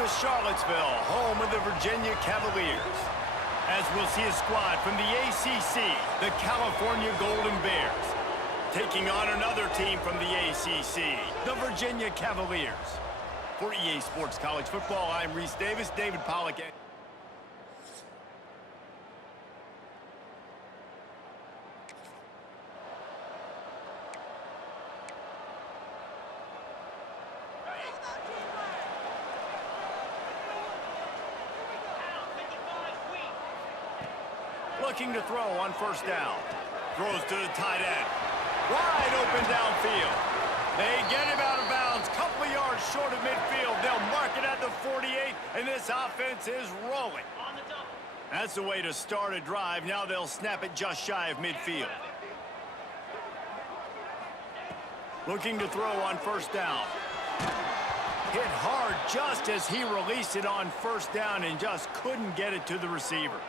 to Charlottesville, home of the Virginia Cavaliers, as we'll see a squad from the ACC, the California Golden Bears, taking on another team from the ACC, the Virginia Cavaliers. For EA Sports College Football, I'm Reese Davis, David Pollack. Looking to throw on first down. Throws to the tight end. Wide open downfield. They get him out of bounds. Couple of yards short of midfield. They'll mark it at the 48, and this offense is rolling. That's the way to start a drive. Now they'll snap it just shy of midfield. Looking to throw on first down. Hit hard just as he released it on first down and just couldn't get it to the receiver.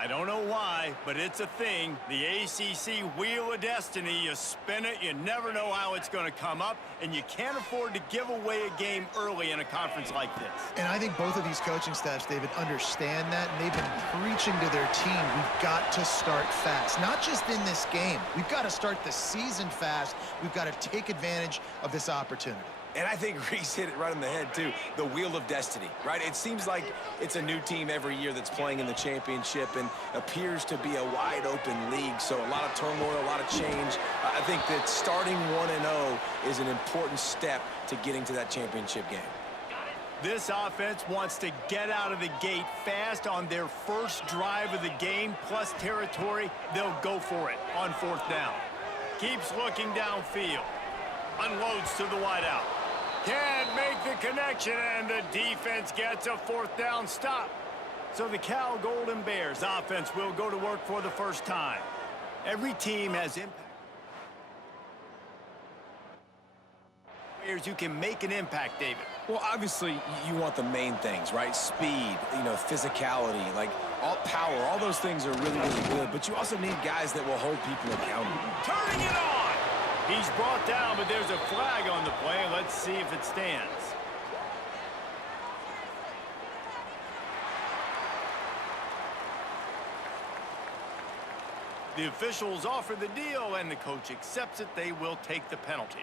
I don't know why, but it's a thing. The ACC Wheel of Destiny, you spin it, you never know how it's going to come up, and you can't afford to give away a game early in a conference like this. And I think both of these coaching staffs, David, understand that, and they've been preaching to their team, we've got to start fast. Not just in this game. We've got to start the season fast. We've got to take advantage of this opportunity. And I think Reese hit it right on the head, too. The Wheel of Destiny, right? It seems like it's a new team every year that's playing in the championship and appears to be a wide-open league. So a lot of turmoil, a lot of change. I think that starting 1-0 is an important step to getting to that championship game. This offense wants to get out of the gate fast on their first drive of the game, plus territory. They'll go for it on fourth down. Keeps looking downfield. Unloads to the wideout. Can't make the connection, and the defense gets a fourth down stop. So the Cal Golden Bears offense will go to work for the first time. Every team has impact. Players who can make an impact, David. Well, obviously, you want the main things, right? Speed, physicality, like all power, all those things are really, really good. But you also need guys that will hold people accountable. Turning it on! He's brought down, but there's a flag on the play. Let's see if it stands. The officials offer the deal, and the coach accepts it. They will take the penalty.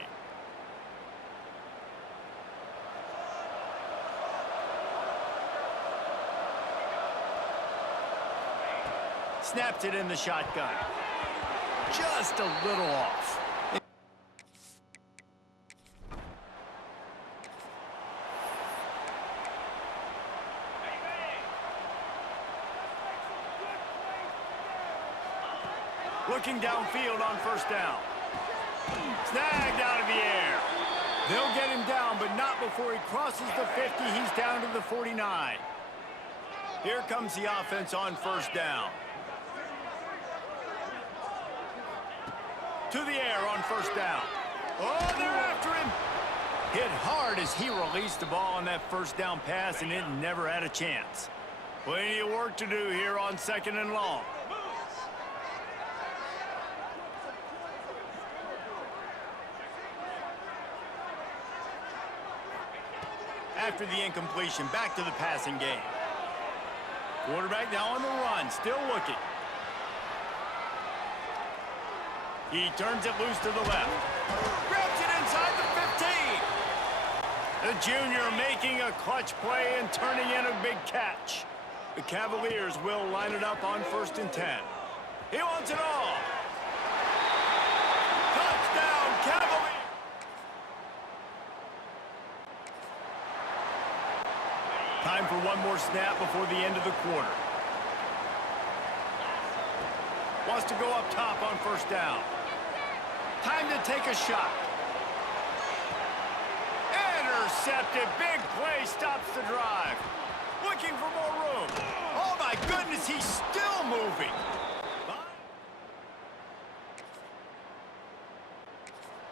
Snaps it in the shotgun. Just a little off. Looking downfield on first down. Snagged out of the air. They'll get him down, but not before he crosses the 50. He's down to the 49. Here comes the offense on first down. To the air on first down. Oh, they're after him. Hit hard as he released the ball on that first down pass, and it never had a chance. Plenty of work to do here on second and long. After the incompletion, back to the passing game. Quarterback now on the run, still looking. He turns it loose to the left. Grabs it inside the 15. The junior making a clutch play and turning in a big catch. The Cavaliers will line it up on 1st and 10. He wants it all. Touchdown, Cavaliers! Time for one more snap before the end of the quarter. Wants to go up top on first down. Time to take a shot. Intercepted. Big play stops the drive. Looking for more room. Oh, my goodness, he's still moving.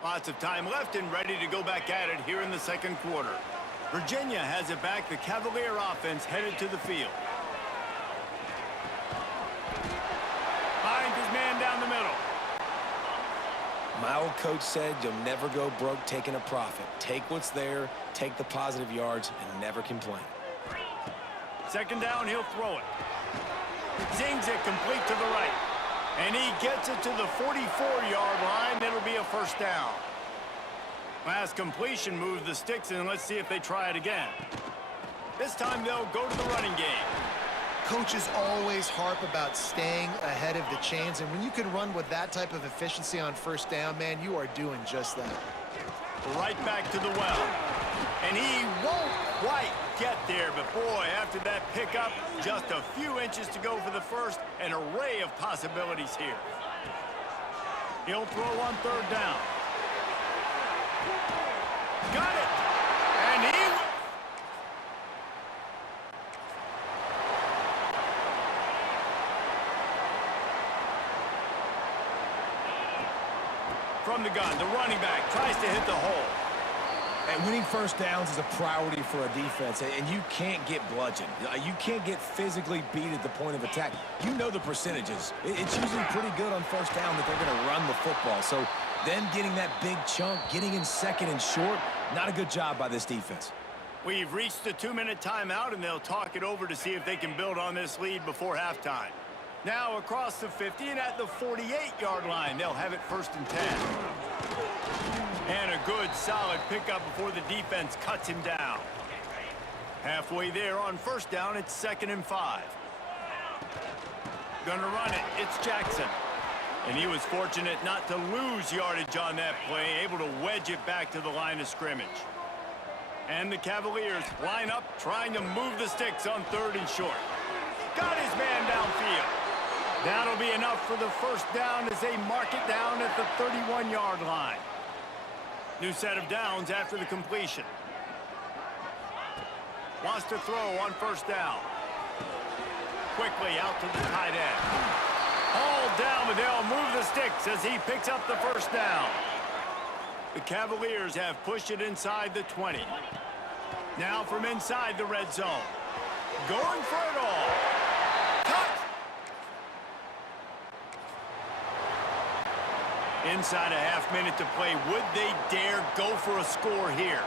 Lots of time left and ready to go back at it here in the second quarter. Virginia has it back. The Cavalier offense headed to the field. Finds his man down the middle. My old coach said you'll never go broke taking a profit. Take what's there, take the positive yards, and never complain. Second down, he'll throw it. Zings it complete to the right. And he gets it to the 44-yard line. It'll be a first down. Last completion moves the sticks, and let's see if they try it again. This time they'll go to the running game. Coaches always harp about staying ahead of the chains, and when you can run with that type of efficiency on first down, man, you are doing just that. Right back to the well. And he won't quite get there, but boy, after that pickup, just a few inches to go for the first. An array of possibilities here. He'll throw on third down. Got it! And he... From the gun, the running back tries to hit the hole. And winning first downs is a priority for a defense, and you can't get bludgeoned. You can't get physically beat at the point of attack. You know the percentages. It's usually pretty good on first down that they're going to run the football. So them getting that big chunk, getting in second and short, not a good job by this defense. We've reached the 2-minute timeout, and they'll talk it over to see if they can build on this lead before halftime. Now across the 50 and at the 48-yard line, they'll have it first and 10. And a good, solid pickup before the defense cuts him down. Halfway there on first down, it's 2nd and 5. Gonna run it, it's Jackson. And he was fortunate not to lose yardage on that play, able to wedge it back to the line of scrimmage. And the Cavaliers line up, trying to move the sticks on 3rd and short. Got his man downfield. That'll be enough for the first down as they mark it down at the 31-yard line. New set of downs after the completion. Wants to throw on first down. Quickly out to the tight end. All down, but they'll move the sticks as he picks up the first down. The Cavaliers have pushed it inside the 20. Now from inside the red zone. Going for it all. Cut! Inside a half-minute to play. Would they dare go for a score here?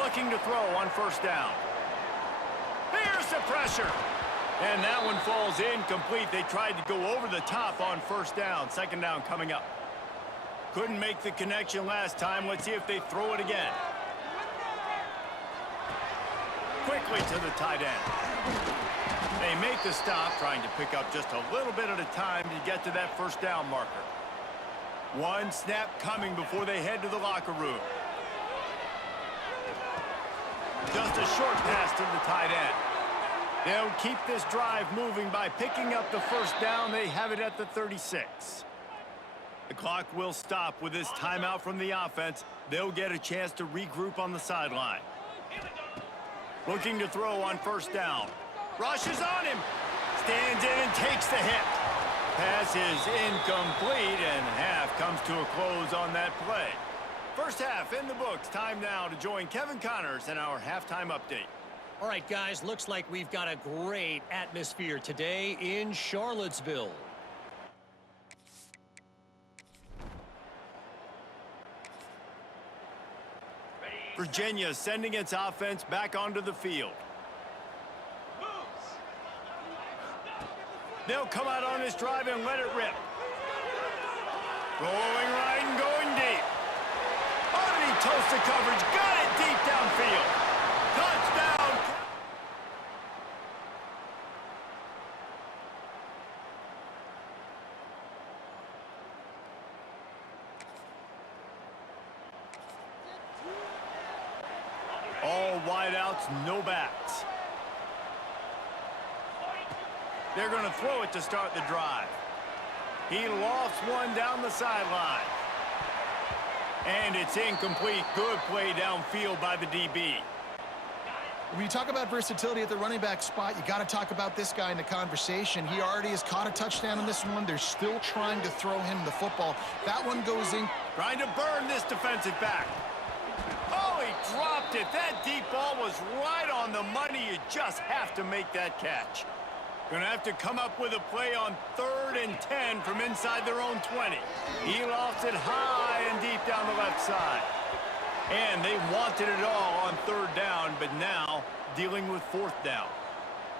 Looking to throw on first down. Here's the pressure. And that one falls incomplete. They tried to go over the top on first down. Second down coming up. Couldn't make the connection last time. Let's see if they throw it again. Quickly to the tight end. They make the stop, trying to pick up just a little bit at a time to get to that first down marker. One snap coming before they head to the locker room. Just a short pass to the tight end. They'll keep this drive moving by picking up the first down. They have it at the 36. The clock will stop with this timeout from the offense. They'll get a chance to regroup on the sideline. Looking to throw on first down. Rushes on him. Stands in and takes the hit. Pass is incomplete, and half comes to a close on that play. First half in the books. Time now to join Kevin Connors in our halftime update. All right, guys, looks like we've got a great atmosphere today in Charlottesville. Virginia sending its offense back onto the field. They'll come out on this drive and let it rip. Going right and going deep. Underneath toasted coverage. Got it deep downfield. Touchdown. All wideouts, no backs. They're going to throw it to start the drive. He lofts one down the sideline. And it's incomplete. Good play downfield by the DB. When you talk about versatility at the running back spot, you got to talk about this guy in the conversation. He already has caught a touchdown on this one. They're still trying to throw him the football. That one goes in. Trying to burn this defensive back. Oh, he dropped it. That deep ball was right on the money. You just have to make that catch. Going to have to come up with a play on 3rd and 10 from inside their own 20. He lofts it high and deep down the left side. And they wanted it all on 3rd down, but now dealing with 4th down.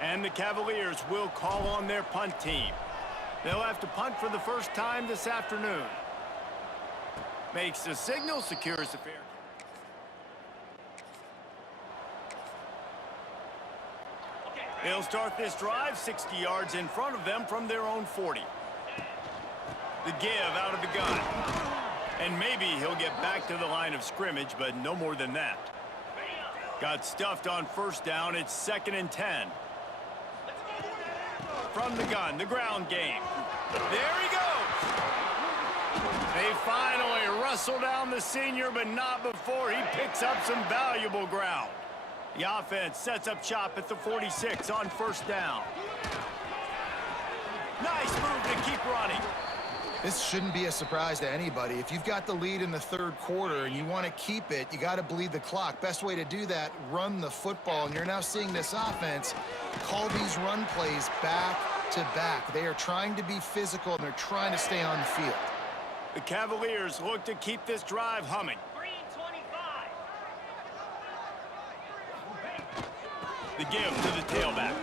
And the Cavaliers will call on their punt team. They'll have to punt for the first time this afternoon. Makes the signal, secures the fair. They'll start this drive 60 yards in front of them from their own 40. The give out of the gun. And maybe he'll get back to the line of scrimmage, but no more than that. Got stuffed on first down. It's 2nd and 10. From the gun, the ground game. There he goes. They finally wrestle down the senior, but not before he picks up some valuable ground. The offense sets up shop at the 46 on first down. Nice move to keep running. This shouldn't be a surprise to anybody. If you've got the lead in the third quarter and you want to keep it, you got to bleed the clock. Best way to do that, run the football. And you're now seeing this offense call these run plays back to back. They are trying to be physical, and they're trying to stay on the field. The Cavaliers look to keep this drive humming. The give to the tailback.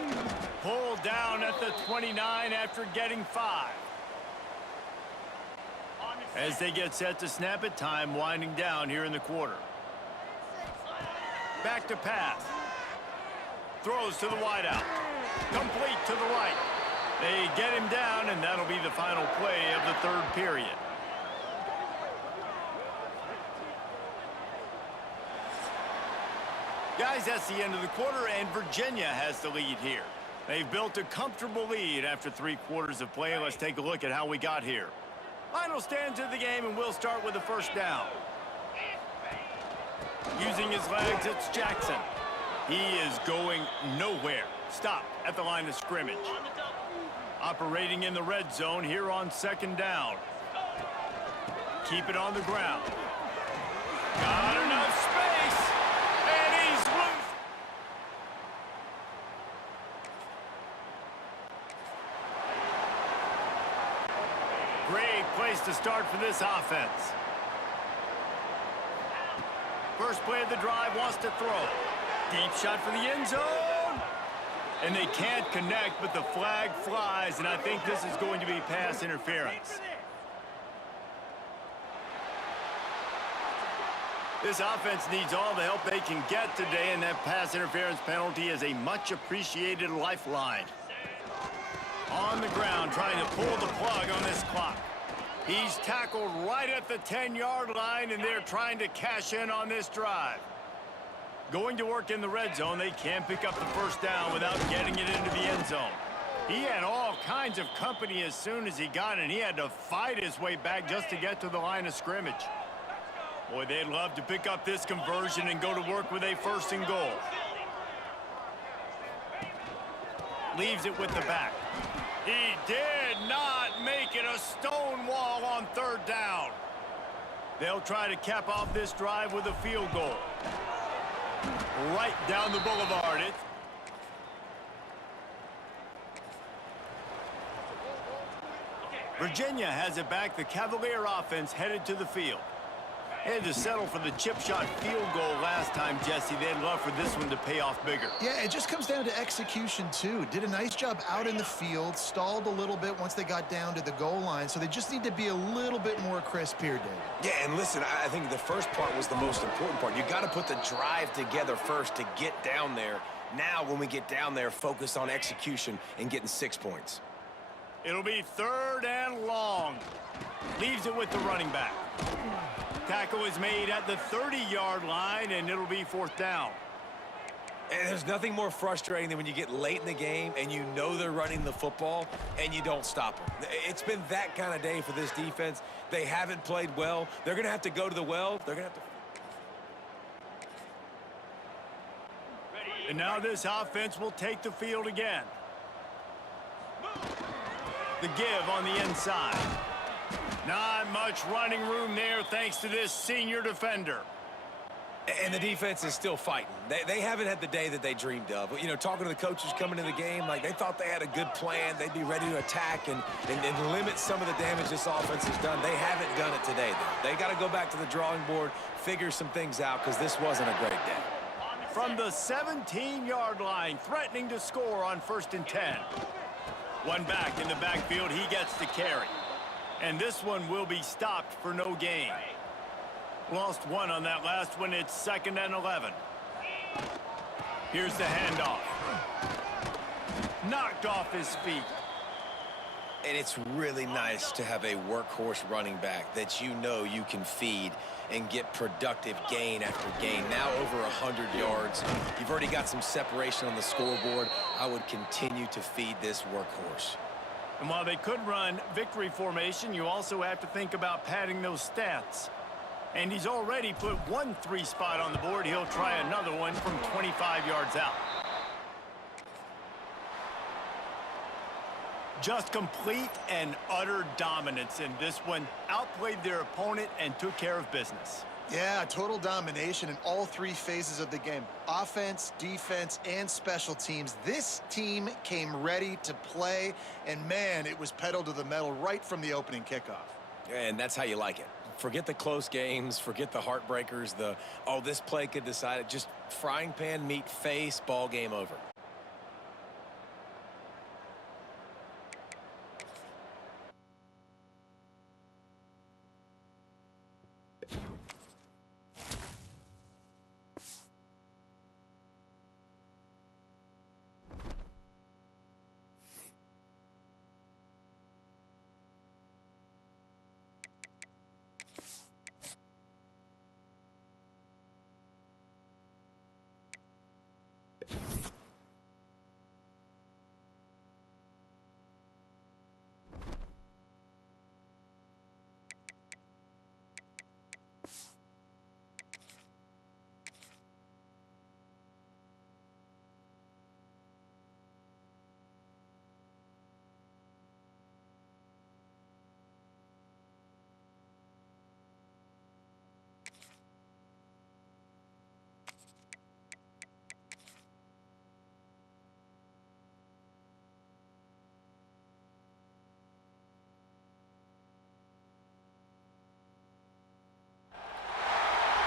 Pulled down at the 29 after getting 5. As they get set to snap it, time winding down here in the quarter. Back to pass. Throws to the wideout. Complete to the right. They get him down, and that'll be the final play of the third period. Guys, that's the end of the quarter, and Virginia has the lead here. They've built a comfortable lead after 3 quarters of play. Let's take a look at how we got here. Final stands of the game, and we'll start with the first down. Using his legs, it's Jackson. He is going nowhere. Stopped at the line of scrimmage. Operating in the red zone here on 2nd down. Keep it on the ground. Got enough space, and he's loose. Great place to start for this offense. First play of the drive, wants to throw. Deep shot for the end zone. And they can't connect, but the flag flies, and I think this is going to be pass interference. This offense needs all the help they can get today, and that pass interference penalty is a much-appreciated lifeline. On the ground, trying to pull the plug on this clock. He's tackled right at the 10-yard line, and they're trying to cash in on this drive. Going to work in the red zone, they can't pick up the first down without getting it into the end zone. He had all kinds of company as soon as he got it, and he had to fight his way back just to get to the line of scrimmage. Boy, they'd love to pick up this conversion and go to work with a 1st and goal. Leaves it with the back. He did not make it a stone wall on 3rd down. They'll try to cap off this drive with a field goal. Right down the boulevard. Virginia has it back. The Cavalier offense headed to the field. They had to settle for the chip shot field goal last time, Jesse. They'd love for this one to pay off bigger. Yeah, it just comes down to execution, too. Did a nice job out in the field, stalled a little bit once they got down to the goal line, so they just need to be a little bit more crisp here, David. Yeah, and listen, I think the first part was the most important part. You got to put the drive together first to get down there. Now, when we get down there, focus on execution and getting 6 points. It'll be 3rd and long. Leaves it with the running back. Tackle is made at the 30-yard line, and it'll be 4th down. And there's nothing more frustrating than when you get late in the game and you know they're running the football and you don't stop them. It's been that kind of day for this defense. They haven't played well. They're going to have to go to the well. They're going to have to... And now this offense will take the field again. The give on the inside. Not much running room there thanks to this senior defender. And the defense is still fighting. They haven't had the day that they dreamed of. You know, talking to the coaches coming in the game, like they thought they had a good plan. They'd be ready to attack and limit some of the damage this offense has done. They haven't done it today, though. They got to go back to the drawing board, figure some things out, because this wasn't a great day. From the 17-yard line, threatening to score on 1st and 10. One back in the backfield, he gets the carry. And this one will be stopped for no gain. Lost one on that last one. It's 2nd and 11. Here's the handoff. Knocked off his feet. And it's really nice to have a workhorse running back that you know you can feed and get productive gain after gain. Now over 100 yards. You've already got some separation on the scoreboard. I would continue to feed this workhorse. And while they could run victory formation, you also have to think about padding those stats. And he's already put one 3 spot on the board. He'll try another one from 25 yards out. Just complete and utter dominance in this one. Outplayed their opponent and took care of business. Yeah, total domination in all 3 phases of the game. Offense, defense, and special teams. This team came ready to play, and man, it was pedal to the metal right from the opening kickoff. And that's how you like it. Forget the close games, forget the heartbreakers, oh, this play could decide it. Just frying pan, meet face, ball game over.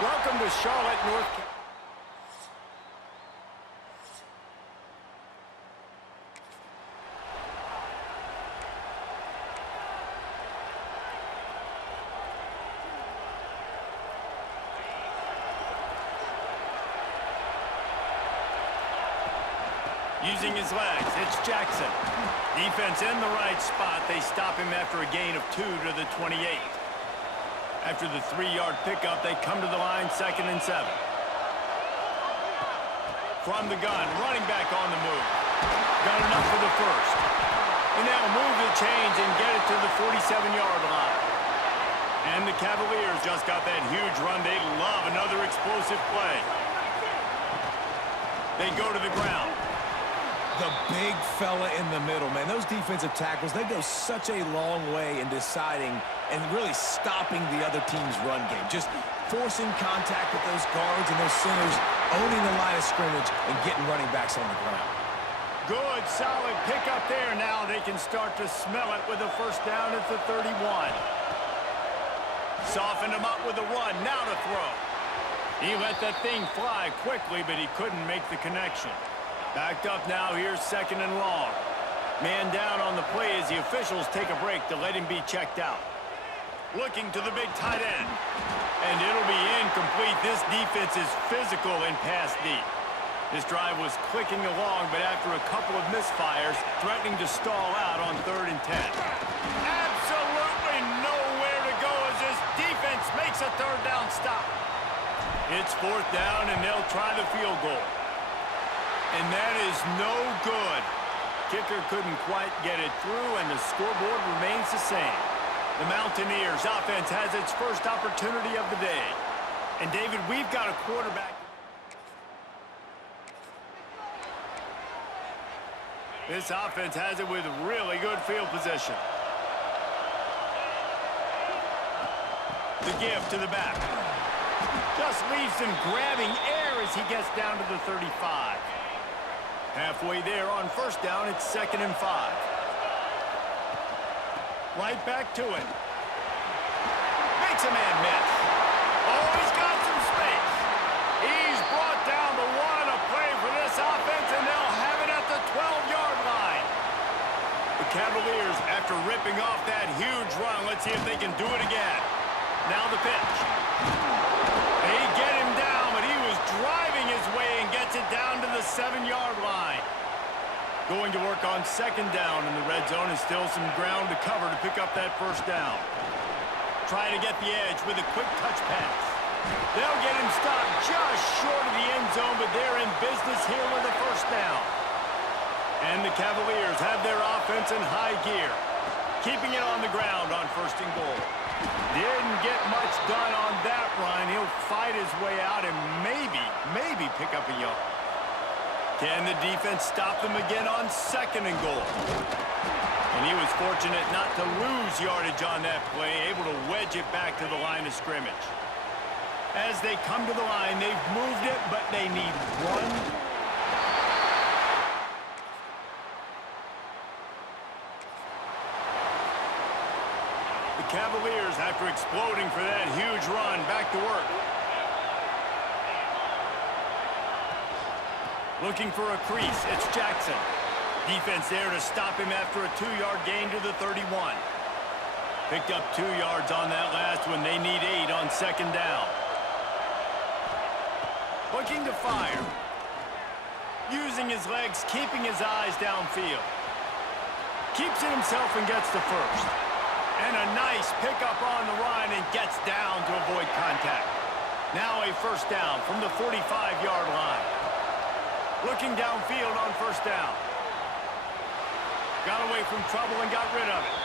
Welcome to Charlotte, North Carolina. Using his legs, it's Jackson. Defense in the right spot. They stop him after a gain of 2 to the 28. After the 3-yard pickup, they come to the line, 2nd and 7. From the gun, running back on the move. Got enough for the first. And they'll move the chains and get it to the 47-yard line. And the Cavaliers just got that huge run. They love another explosive play. They go to the ground. The big fella in the middle, man. Those defensive tackles, they go such a long way in deciding and really stopping the other team's run game. Just forcing contact with those guards and those centers, owning the line of scrimmage and getting running backs on the ground. Good, solid pickup there. Now they can start to smell it with a first down at the 31. Softened him up with a run. Now to throw. He let that thing fly quickly, but he couldn't make the connection. Backed up now, here's 2nd and long. Man down on the play as the officials take a break to let him be checked out. Looking to the big tight end. And it'll be incomplete. This defense is physical and pass deep. This drive was clicking along, but after a couple of misfires, threatening to stall out on 3rd and 10. Absolutely nowhere to go as this defense makes a 3rd down stop. It's 4th down, and they'll try the field goal. And that is no good. Kicker couldn't quite get it through, and the scoreboard remains the same. The Mountaineers offense has its first opportunity of the day. And David, we've got a quarterback. This offense has it with really good field position. The give to the back. Just leaves him grabbing air as he gets down to the 35. Halfway there on 1st down, it's 2nd and 5. Right back to it. Makes a man miss. Oh, he's got some space. He's brought down the 1 Cavaliers, after ripping off that huge run, let's see if they can do it again. Now the pitch. They get him down, but he was driving his way and gets it down to the 7-yard line. Going to work on second down in the red zone, and still some ground to cover to pick up that first down. Trying to get the edge with a quick touch pass. They'll get him stopped just short of the end zone, but they're in business here with a first down. And the Cavaliers have their offense in high gear, keeping it on the ground on first and goal. Didn't get much done on that run. He'll fight his way out and maybe pick up a yard. Can the defense stop them again on second and goal? And he was fortunate not to lose yardage on that play, able to wedge it back to the line of scrimmage. As they come to the line, they've moved it, but they need one. The Cavaliers, after exploding for that huge run, back to work. Looking for a crease, it's Jackson. Defense there to stop him after a 2-yard gain to the 31. Picked up 2 yards on that last one. They need 8 on second down. Looking to fire. Using his legs, keeping his eyes downfield. Keeps it himself and gets the first. And a nice pickup on the run and gets down to avoid contact. Now a first down from the 45-yard line. Looking downfield on first down. Got away from trouble and got rid of it.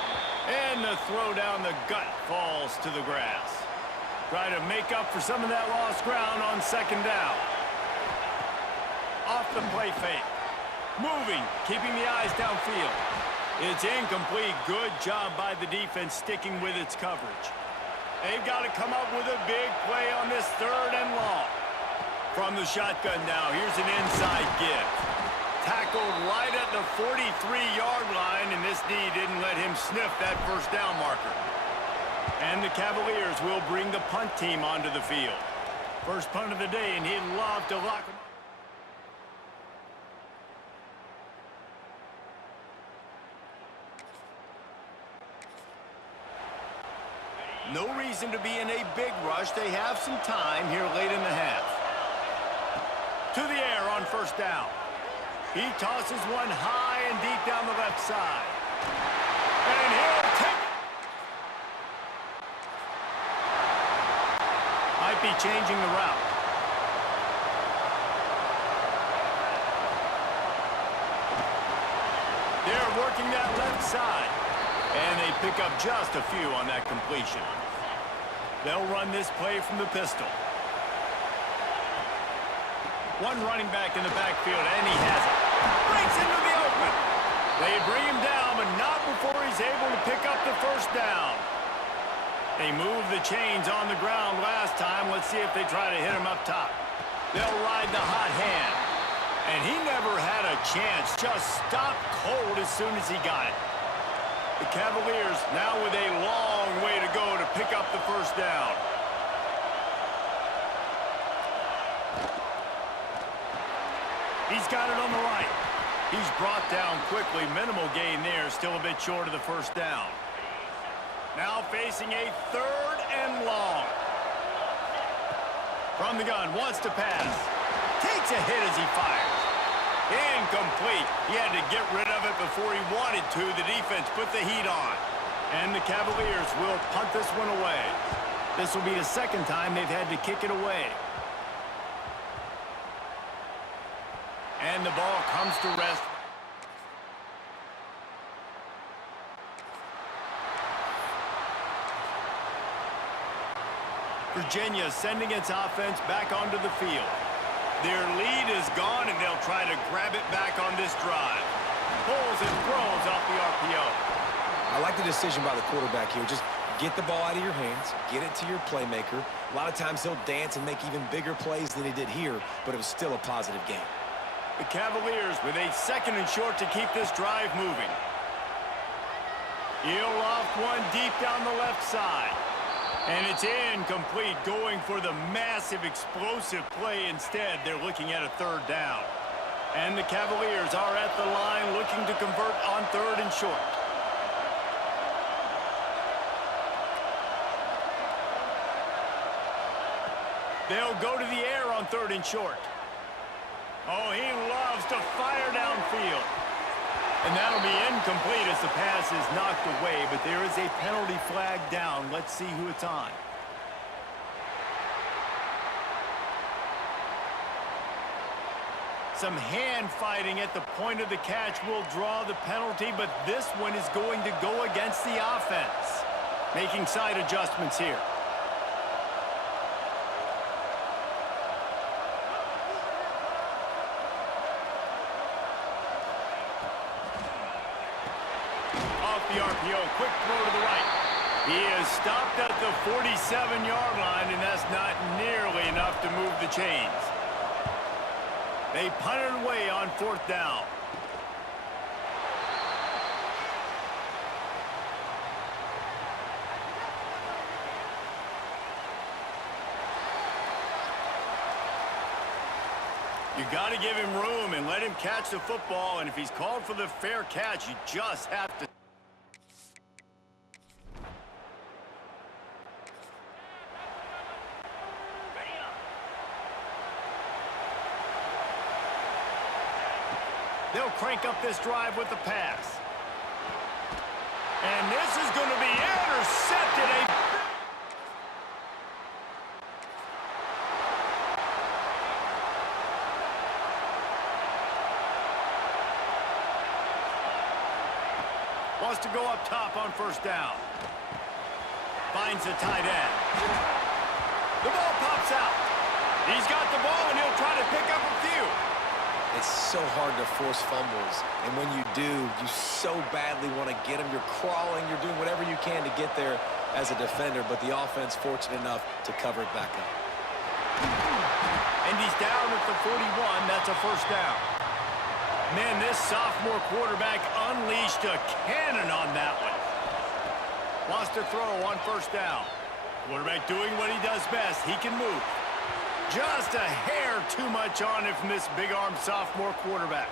And the throw down the gut falls to the grass. Try to make up for some of that lost ground on second down. Off the play fake. Moving, keeping the eyes downfield. It's incomplete. Good job by the defense sticking with its coverage. They've got to come up with a big play on this third and long. From the shotgun now, here's an inside give. Tackled right at the 43-yard line, and this D didn't let him sniff that first down marker. And the Cavaliers will bring the punt team onto the field. First punt of the day, and he'd love to lock him up. No reason to be in a big rush. They have some time here late in the half. To the air on first down. He tosses one high and deep down the left side. And he'll take it. Might be changing the route. They're working that left side. And they pick up just a few on that completion. They'll run this play from the pistol. One running back in the backfield, and he has it. Breaks into the open. They bring him down, but not before he's able to pick up the first down. They moved the chains on the ground last time. Let's see if they try to hit him up top. They'll ride the hot hand. And he never had a chance. Just stopped cold as soon as he got it. The Cavaliers now with a long way to go to pick up the first down. He's got it on the right. He's brought down quickly. Minimal gain there. Still a bit short of the first down. Now facing a third and long. From the gun, wants to pass. Takes a hit as he fires. Incomplete. He had to get rid of it before he wanted to. The defense put the heat on. And the Cavaliers will punt this one away. This will be the second time they've had to kick it away. And the ball comes to rest. Virginia sending its offense back onto the field. Their lead is gone, and they'll try to grab it back on this drive. Pulls and throws off the RPO. I like the decision by the quarterback here. Just get the ball out of your hands, get it to your playmaker. A lot of times he'll dance and make even bigger plays than he did here, but it was still a positive game. The Cavaliers with a second and short to keep this drive moving. He'll loft one deep down the left side. And it's incomplete, going for the massive explosive play instead. They're looking at a third down. And the Cavaliers are at the line looking looking to convert on 3rd and short. They'll go to the air on 3rd and short. Oh, he loves to fire downfield. And that'll be incomplete as the pass is knocked away, but there is a penalty flag down. Let's see who it's on. Some hand fighting at the point of the catch will draw the penalty, but this one is going to go against the offense. Making side adjustments here. Off the RPO, quick throw to the right. He is stopped at the 47-yard line, and that's not nearly enough to move the chains. They punted away on 4th down. You got to give him room and let him catch the football, and if he's called for the fair catch, you just have to. They'll crank up this drive with the pass. And this is going to be intercepted. Wants to go up top on 1st down. Finds the tight end. The ball pops out. He's got the ball, and he'll try to pick up a few. It's so hard to force fumbles, and when you do, you so badly want to get them. You're crawling, you're doing whatever you can to get there as a defender, but the offense fortunate enough to cover it back up. And he's down at the 41. That's a 1st down. Man, this sophomore quarterback unleashed a cannon on that one. Wants to throw on 1st down. Quarterback doing what he does best. He can move. Just a hair too much on it from this big-armed sophomore quarterback.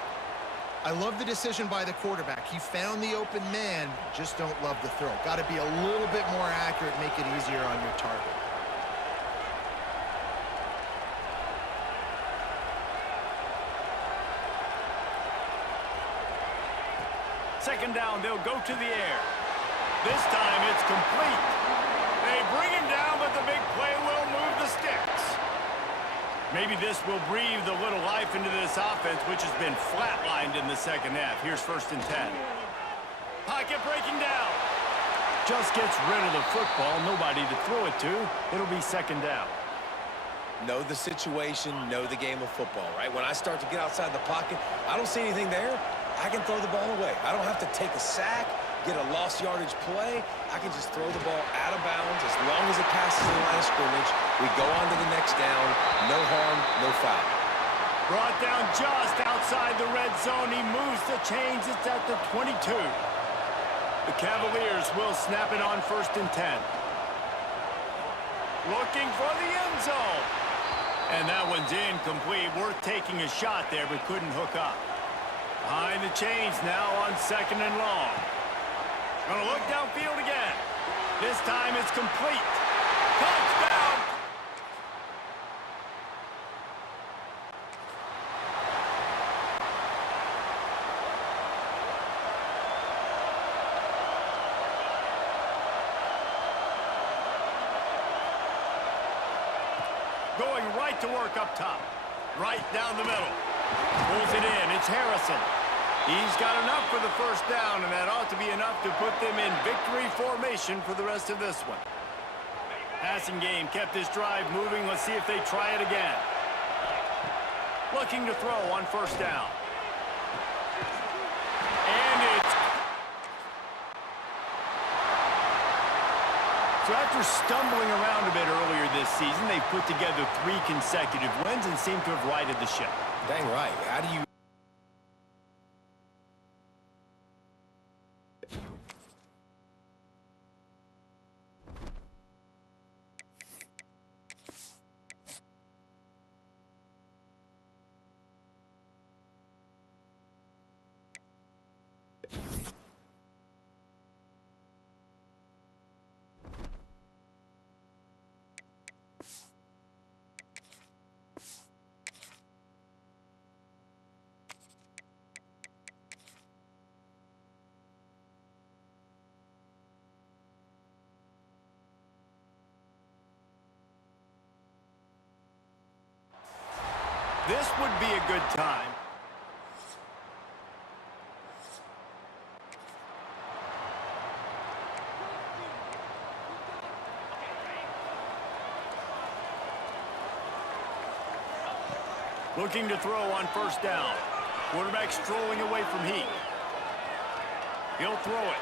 I love the decision by the quarterback. He found the open man, just don't love the throw. Got to be a little bit more accurate, make it easier on your target. Second down, they'll go to the air. This time it's complete. They bring him down, but the big play will move the sticks. Maybe this will breathe a little life into this offense, which has been flatlined in the 2nd half. Here's 1st and 10. Pocket breaking down. Just gets rid of the football. Nobody to throw it to. It'll be 2nd down. Know the situation, know the game of football, right? When I start to get outside the pocket, I don't see anything there. I can throw the ball away. I don't have to take a sack, get a lost yardage play. I can just throw the ball out of bounds. As long as it passes the line of scrimmage, we go on to the next down. No harm, no foul. Brought down just outside the red zone. He moves the chains. It's at the 22. The Cavaliers will snap it on 1st and 10. Looking for the end zone. And that one's incomplete. Worth taking a shot there, but couldn't hook up. Behind the chains now on 2nd and long. Gonna look downfield again. This time it's complete. Touchdown! Going right to work up top. Right down the middle. Pulls it in. It's Harrison. He's got enough for the 1st down, and that ought to be enough to put them in victory formation for the rest of this one. Passing game kept this drive moving. Let's see if they try it again. Looking to throw on 1st down. And it's... So after stumbling around a bit earlier this season, they've put together 3 consecutive wins and seem to have righted the ship. Dang right. How do you... This would be a good time. Looking to throw on first down. Quarterback strolling away from heat. He'll throw it.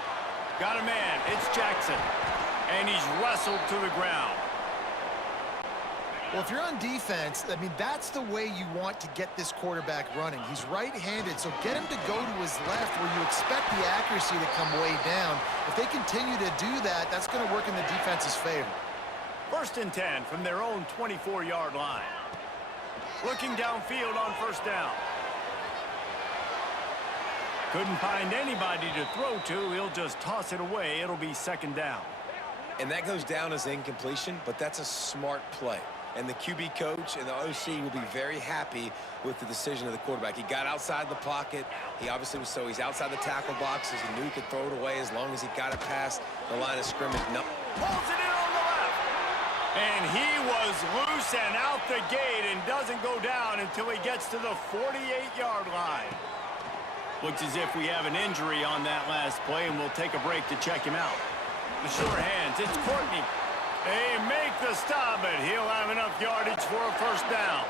Got a man. It's Jackson. And he's wrestled to the ground. Well, if you're on defense, I mean, that's the way you want to get this quarterback running. He's right-handed, so get him to go to his left where you expect the accuracy to come way down. If they continue to do that, that's going to work in the defense's favor. 1st and 10 from their own 24-yard line. Looking downfield on first down. Couldn't find anybody to throw to. He'll just toss it away. It'll be 2nd down. And that goes down as incompletion, but that's a smart play. And the QB coach and the OC will be very happy with the decision of the quarterback. He got outside the pocket. He obviously was he's outside the tackle boxes. He knew he could throw it away as long as he got it past the line of scrimmage. No. Pulls it in on the left. And he was loose and out the gate and doesn't go down until he gets to the 48-yard line. Looks as if we have an injury on that last play, and we'll take a break to check him out. The sure hands, it's Courtney. They make the stop, but he'll have enough yardage for a 1st down.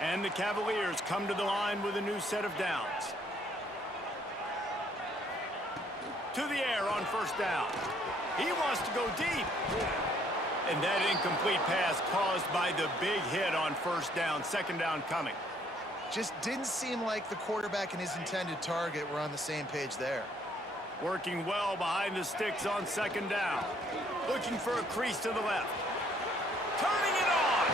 And the Cavaliers come to the line with a new set of downs. To the air on 1st down. He wants to go deep. And that incomplete pass caused by the big hit on 1st down. 2nd down coming. Just didn't seem like the quarterback and his intended target were on the same page there. Working well behind the sticks on 2nd down. Looking for a crease to the left. Turning it on.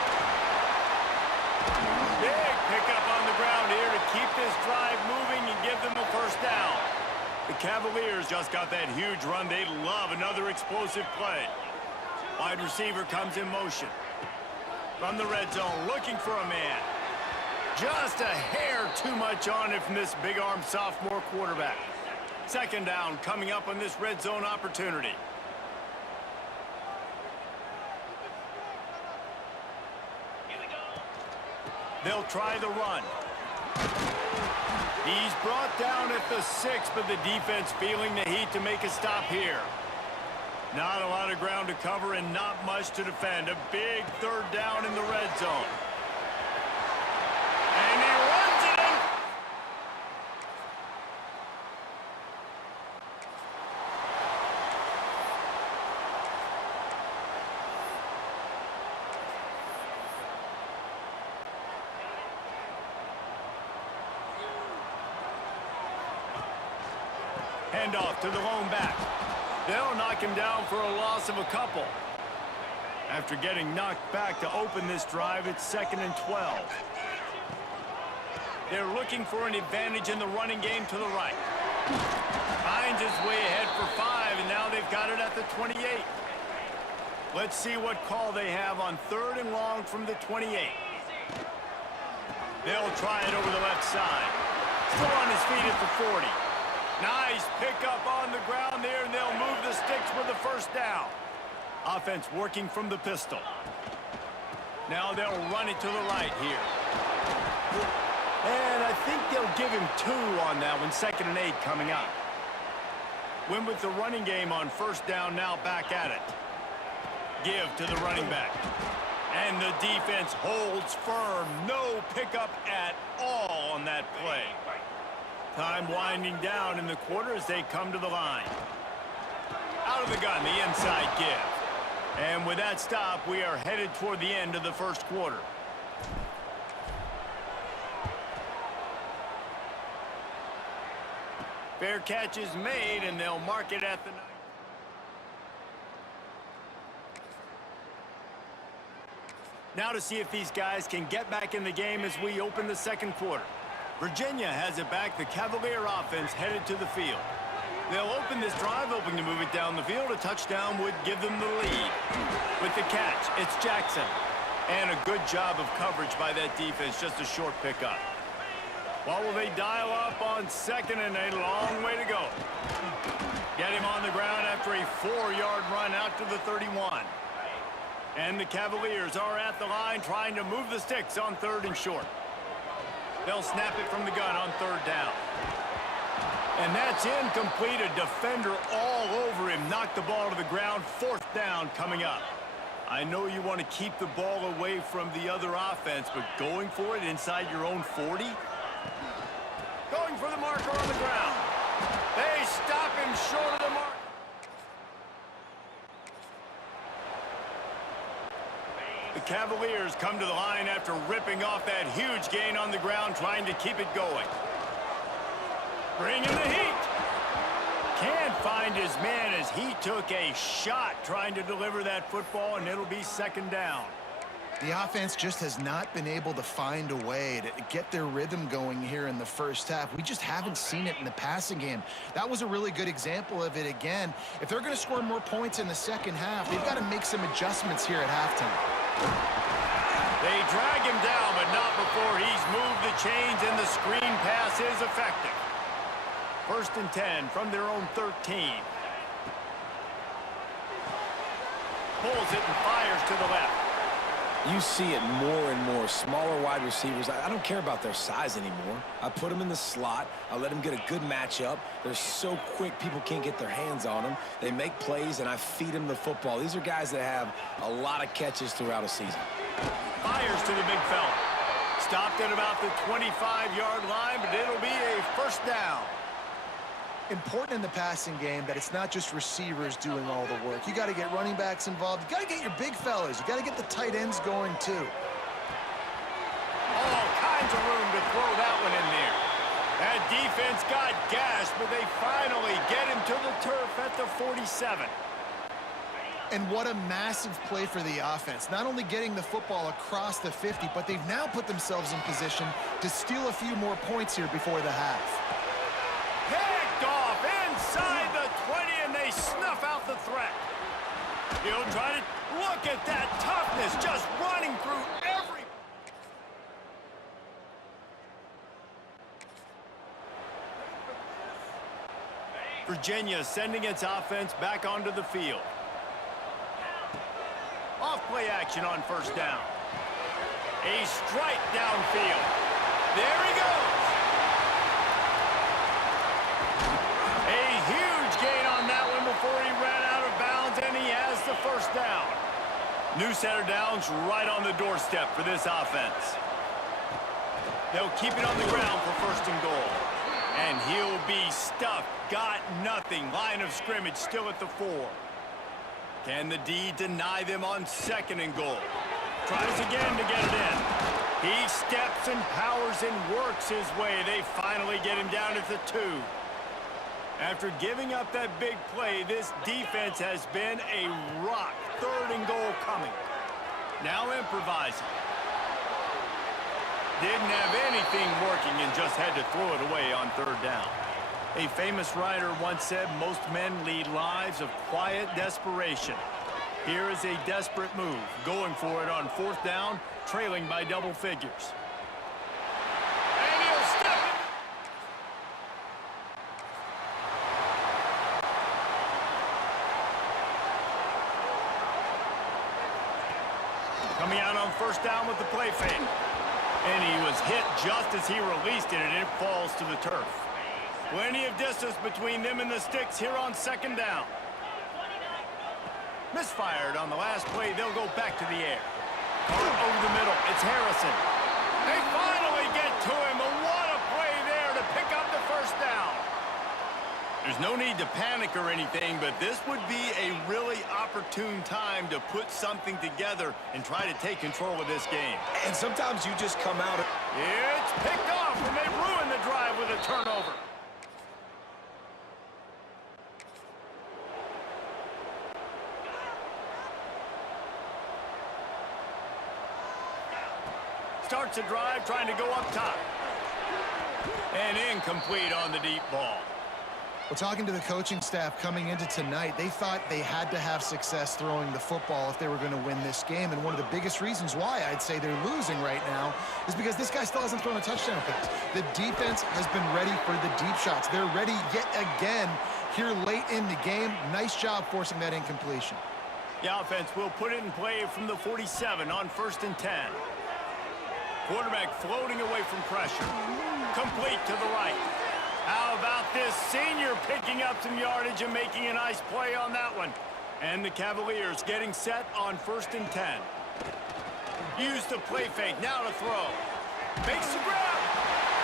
Big pickup on the ground here to keep this drive moving and give them a 1st down. The Cavaliers just got that huge run. They love another explosive play. Wide receiver comes in motion. From the red zone, looking for a man. Just a hair too much on it from this big-armed sophomore quarterback. 2nd down coming up on this red zone opportunity. They'll try the run. He's brought down at the 6, but the defense feeling the heat to make a stop here. Not a lot of ground to cover and not much to defend. A big 3rd down in the red zone. And he runs it in. Handoff to the lone back. They'll knock him down for a loss of a couple. After getting knocked back to open this drive, it's 2nd and 12. They're looking for an advantage in the running game to the right. Finds his way ahead for 5, and now they've got it at the 28. Let's see what call they have on 3rd and long from the 28. They'll try it over the left side. Still on his feet at the 40. Nice pickup on the ground there, and they'll move the sticks with the 1st down. Offense working from the pistol. Now they'll run it to the right here. And I think they'll give him 2 on that one. 2nd and 8 coming up. Win with the running game on 1st down, now back at it. Give to the running back. And the defense holds firm. No pickup at all on that play. Time winding down in the quarter as they come to the line. Out of the gun, the inside give. And with that stop, we are headed toward the end of the 1st quarter. Fair catch is made, and they'll mark it at the 9. Now to see if these guys can get back in the game as we open the 2nd quarter. Virginia has it back. The Cavalier offense headed to the field. They'll open this drive, hoping to move it down the field. A touchdown would give them the lead. With the catch, it's Jackson. And a good job of coverage by that defense, just a short pickup. What will they dial up on second, and a long way to go. Get him on the ground after a 4-yard run out to the 31. And the Cavaliers are at the line trying to move the sticks on 3rd and short. They'll snap it from the gun on 3rd down. And that's incomplete. A defender all over him. Knocked the ball to the ground. 4th down coming up. I know you want to keep the ball away from the other offense, but going for it inside your own 40? Going for the marker on the ground. They stop him short of the mark. The Cavaliers come to the line after ripping off that huge gain on the ground, trying to keep it going. Bringing the heat. Can't find his man as he took a shot trying to deliver that football, and it'll be 2nd down. The offense just has not been able to find a way to get their rhythm going here in the first half. We just haven't seen it in the passing game. That was a really good example of it again. If they're going to score more points in the second half, they've got to make some adjustments here at halftime. They drag him down, but not before he's moved the chains, and the screen pass is effective. 1st and 10 from their own 13. Pulls it and fires to the left. You see it more and more. Smaller wide receivers. I don't care about their size anymore. I put them in the slot. I let them get a good matchup. They're so quick, people can't get their hands on them. They make plays, and I feed them the football. These are guys that have a lot of catches throughout a season. Fires to the big fella. Stopped at about the 25-yard line, but it'll be a 1st down. Important in the passing game that it's not just receivers doing all the work. You got to get running backs involved. You got to get your big fellas. You got to get the tight ends going too. All kinds of room to throw that one in there. That defense got gashed, but they finally get him to the turf at the 47. And what a massive play for the offense. Not only getting the football across the 50, but they've now put themselves in position to steal a few more points here before the half. Picked off inside the 20, and they snuff out the threat. He'll try to look at that toughness, just running through every... Virginia sending its offense back onto the field. Off play action on 1st down. A strike downfield. There he goes. A huge gain on that one before he ran out of bounds, and he has the 1st down. New set of downs right on the doorstep for this offense. They'll keep it on the ground for 1st and goal. And he'll be stuffed. Got nothing. Line of scrimmage still at the 4. Can the D deny them on 2nd and goal? Tries again to get it in. He steps and powers and works his way. They finally get him down at the 2. After giving up that big play, this defense has been a rock. 3rd and goal coming. Now improvising. Didn't have anything working and just had to throw it away on 3rd down. A famous writer once said, most men lead lives of quiet desperation. Here is a desperate move, going for it on 4th down, trailing by double figures. And he'll step it. Coming out on 1st down with the play fake. And he was hit just as he released it, and it falls to the turf. Plenty of distance between them and the sticks here on 2nd down. Misfired on the last play. They'll go back to the air. Caught over the middle. It's Harrison. They finally get to him. But what a play there to pick up the 1st down. There's no need to panic or anything, but this would be a really opportune time to put something together and try to take control of this game. And sometimes you just come out... It's picked off, and they ruin the drive with a turnover. Starts a drive trying to go up top. And incomplete on the deep ball. Well, talking to the coaching staff coming into tonight, they thought they had to have success throwing the football if they were going to win this game. And one of the biggest reasons why I'd say they're losing right now is because this guy still hasn't thrown a touchdown pass. The defense has been ready for the deep shots. They're ready yet again here late in the game. Nice job forcing that incompletion. The offense will put it in play from the 47 on 1st and 10. Quarterback floating away from pressure. Complete to the right. How about this senior picking up some yardage and making a nice play on that one? And the Cavaliers getting set on 1st and 10. Use the play fake, now to throw. Makes the grab.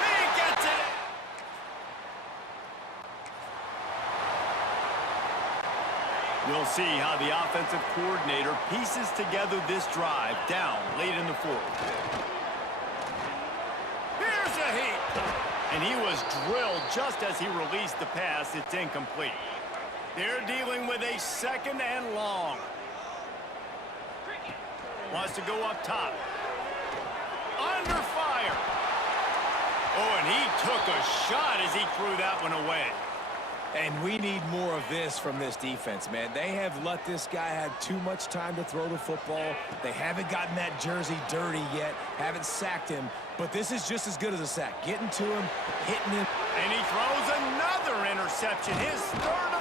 He gets it. We'll see how the offensive coordinator pieces together this drive down late in the 4th. Here's a heat. And he was drilled just as he released the pass. It's incomplete. They're dealing with a 2nd and long. Wants to go up top. Under fire. Oh, and he took a shot as he threw that one away. And we need more of this from this defense, man. They have let this guy have too much time to throw the football. They haven't gotten that jersey dirty yet, haven't sacked him. But this is just as good as a sack. Getting to him, hitting him. And he throws another interception, his 3rd